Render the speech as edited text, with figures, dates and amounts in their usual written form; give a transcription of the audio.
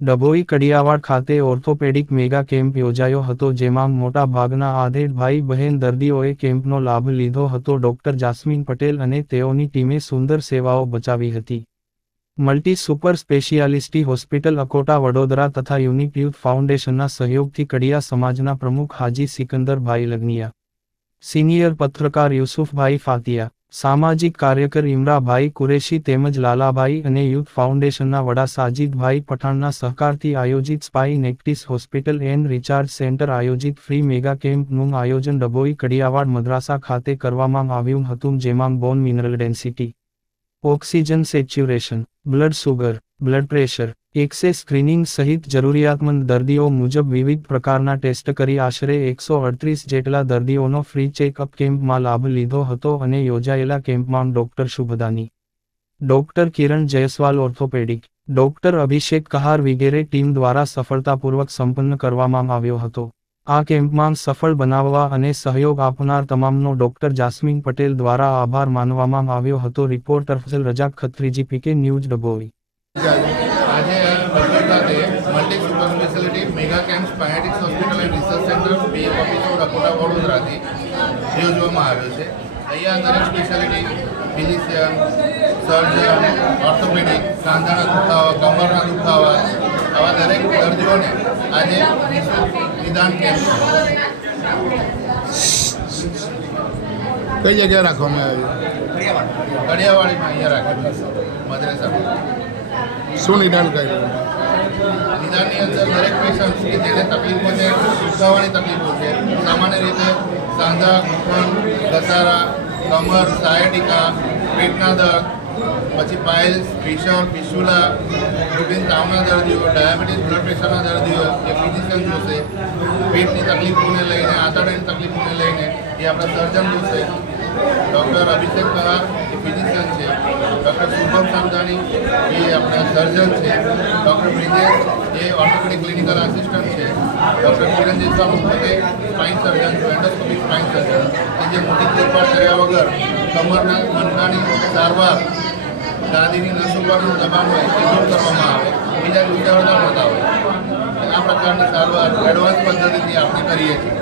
ડભોઈ કડિયાવાડ ખાતે orthopaedic mega camp યોજાયો હતો, જેમાં મોટા ભાગના આધેડ ભાઈ બહેન દર્દીઓએ કેમ્પનો લાભ લીધો હતો. ડોક્ટર જાસ્મીન પટેલ અને તેઓની ટીમે સુંદર સેવાઓ બચાવી હતી. Multi super speciality hospital Akota Vadodara તથા યુનિક યુથ ફાઉન્ડેશનના સહયોગથી કડિયા સમાજના પ્રમુખ હાજી સિકંદરભાઈ લગ્નિયા, સિનિયર પત્રકાર યુસુફભાઈ ફાતિયા, સામાજિક કાર્યકર ઇમરાભાઈ કુરેશી તેમજ લાલાભાઈ અને યુથ ફાઉન્ડેશનના વડા સાજીદભાઈ પઠાણના સહકારથી આયોજિત Spinetics hospital and recharge centre આયોજિત ફ્રી મેગા કેમ્પનું આયોજન ડભોઈ કડિયાવાડ મદ્રાસા ખાતે કરવામાં આવ્યું હતું, જેમાં bone mineral density, oxygen saturation, blood sugar, blood pressure, x-ray screening સહિત જરૂરિયાતમંદ દર્દીઓ મુજબ વિવિધ પ્રકારના ટેસ્ટ કરી આશરે 138 જેટલા દર્દીઓનો ફ્રી ચેકઅપ કેમ્પમાં લાભ લીધો હતો અને યોજાયેલા કેમ્પમાં ડોક્ટર શુભદાની, ડોક્ટર કિરણ જયસ્વાલ ઓર્થોપેડિક, ડોક્ટર અભિષેક કહાર વગેરે ટીમ દ્વારા સફળતાપૂર્વક સંપન્ન કરવામાં આવ્યો હતો. આ કેમ્પમાં સફળ બનાવવા અને સહયોગ આપનાર તમામનો ડોક્ટર જાસ્મીન પટેલ દ્વારા આભાર માનવામાં આવ્યો હતો. Reporter Fazal Razak Khatriji, PK news, Dabhoi. આજે ડભોઈ ખાતે multi super speciality mega camp Spinetics hospital and research centre BM office Akota વડોદરાથી યોજવામાં આવ્યો છે. અહીંયા દરેક સ્પેશિયાલિટી ફિઝિશિયન, સર્જન, ઓર્થોપેડિક, સાંધાના દુખાવા, કમરના દુખાવા આવા દરેક દર્દીઓને આજે નિદાન કેમ્પ કઈ જગ્યાએ રાખવામાં આવ્યું? કડિયાવાડીમાં અહીંયા રાખેલું મદ્રેસા. શું નિદાન કર્યું? નિદાનની અંદર દરેક પેશન્ટ કે જેને તકલીફો છે, દુખાવાની તકલીફો છે, સામાન્ય રીતે સાંધા, ઘૂંટણ, ઘસારા, કમર, સાયટિકા, પેટના દર્દ, પછી પાઇલ્સ, ફિશર, ફિસ્યુલા, રૂટીન તાવના દર્દીઓ, ડાયાબિટીસ, બ્લડ પ્રેશરના દર્દીઓ એ ફિઝિશિયન જોશે. પેટની તકલીફોને લઈને, આંતરડાની તકલીફોને લઈને એ આપણા સર્જન જોશે. ડૉક્ટર અભિષેક કહાર એ ફિઝિશિયન છે. ડૉક્ટર શુભમ સમજાણી એ આપણા સર્જન છે. ડૉક્ટર બ્રિજેશ એ ઓર્થોપેડિક ક્લિનિકલ આસિસ્ટન્ટ છે. ડૉક્ટર કિરણ જયસ્વાલ પોતે સ્પાઇન સર્જન છે, એન્ડોસ્કોપિક સ્પાઇન સર્જન કે જે મોટી ફેરફાર કર્યા વગર કમરના મણકાની સારવાર, ગાદીની નસો પરનું દબાણ હોય એ દૂર કરવામાં આવે, બીજા દુખાવા થતા હોય આ પ્રકારની સારવાર એડવાન્સ પદ્ધતિથી આપણે કરીએ છીએ.